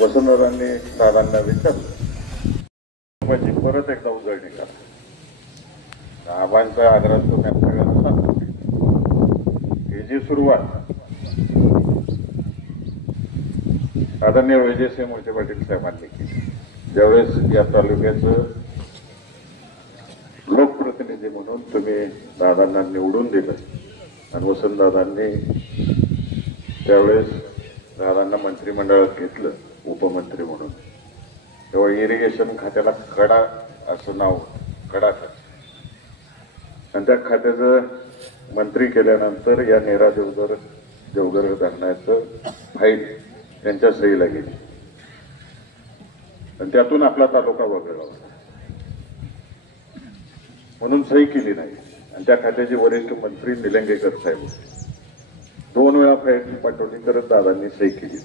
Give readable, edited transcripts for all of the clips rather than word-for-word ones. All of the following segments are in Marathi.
वसंतरावांनी दादांना विचारलं माझी परत एकदा उजळणी करा. आबांचा आग्रह तो त्या सगळ्यांना सांगतो. ही जी सुरुवात आदरणीय विजयसिंह मोहिते पाटील साहेबांनी केली, ज्यावेळेस या तालुक्याचं लोकप्रतिनिधी म्हणून तुम्ही दादांना निवडून दिलं आणि वसंतदादांनी त्यावेळेस दादांना मंत्रिमंडळात घेतलं उपमंत्री म्हणून, तेव्हा इरिगेशन खात्याला कडा असं नाव, कडा खाते, आणि त्या खात्याचं मंत्री केल्यानंतर या नेरा देवगर धरणाचं फाईल त्यांच्या सहीला गेली आणि त्यातून आपला तालुका वगळला होता म्हणून सही केली नाही. आणि त्या खात्याचे वरिष्ठ मंत्री निलंगेकर साहेब होते, 2 वेळा फाईल पाठवली करत दादांनी सही केली.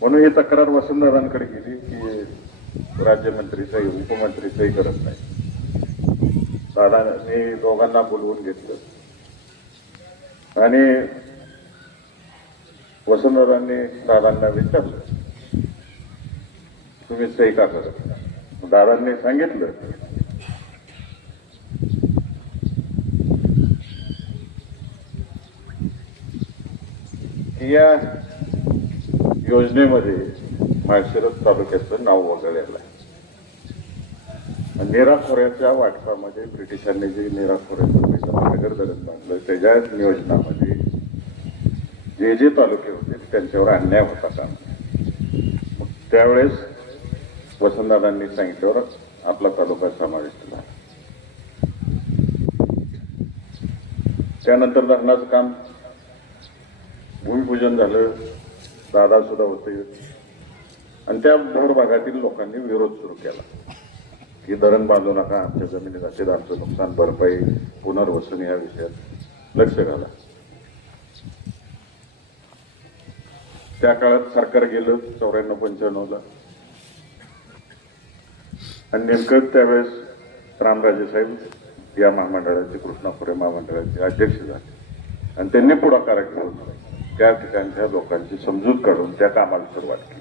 म्हणून ही तक्रार वसंतदादांकडे गेली की राज्यमंत्री सही, उपमंत्री सही करत नाही. दादांनी दोघांना बोलवून घेतलं आणि वसंतदादांनी दादांना विचारलं तुम्ही सही का करत. दादांनी सांगितलं की या योजनेमध्ये माळशिरस तालुक्याचं नाव वगळलेलं आहे. नेरा खोऱ्याच्या वाटपामध्ये ब्रिटिशांनी जे नेरा खोऱ्याचं सागर धरण बांधलं त्याच्या नियोजनामध्ये जे जे तालुके होते त्यांच्यावर अन्याय होता का. मग त्यावेळेस वसंतदादांनी सांगितल्यावर आपला तालुका समाविष्ट झाला. त्यानंतर धरणाचं काम भूमिपूजन झालं, दादा सुद्धा होते आणि त्या भर भागातील लोकांनी विरोध सुरू केला की धरण बांधू नका, आमच्या जमिनी जाते, आमचं नुकसान भरपाई पुनर्वसन या विषयात लक्ष घाला. त्या काळात सरकार गेलं 94-95ला आणि नेमकं त्यावेळेस रामराजे साहेब या महामंडळाचे, कृष्णा खोरे महामंडळाचे अध्यक्ष झाले आणि त्यांनी पुढाकार घेऊन त्या ठिकाणच्या लोकांची समजूत काढून त्या कामाला सुरुवात केली.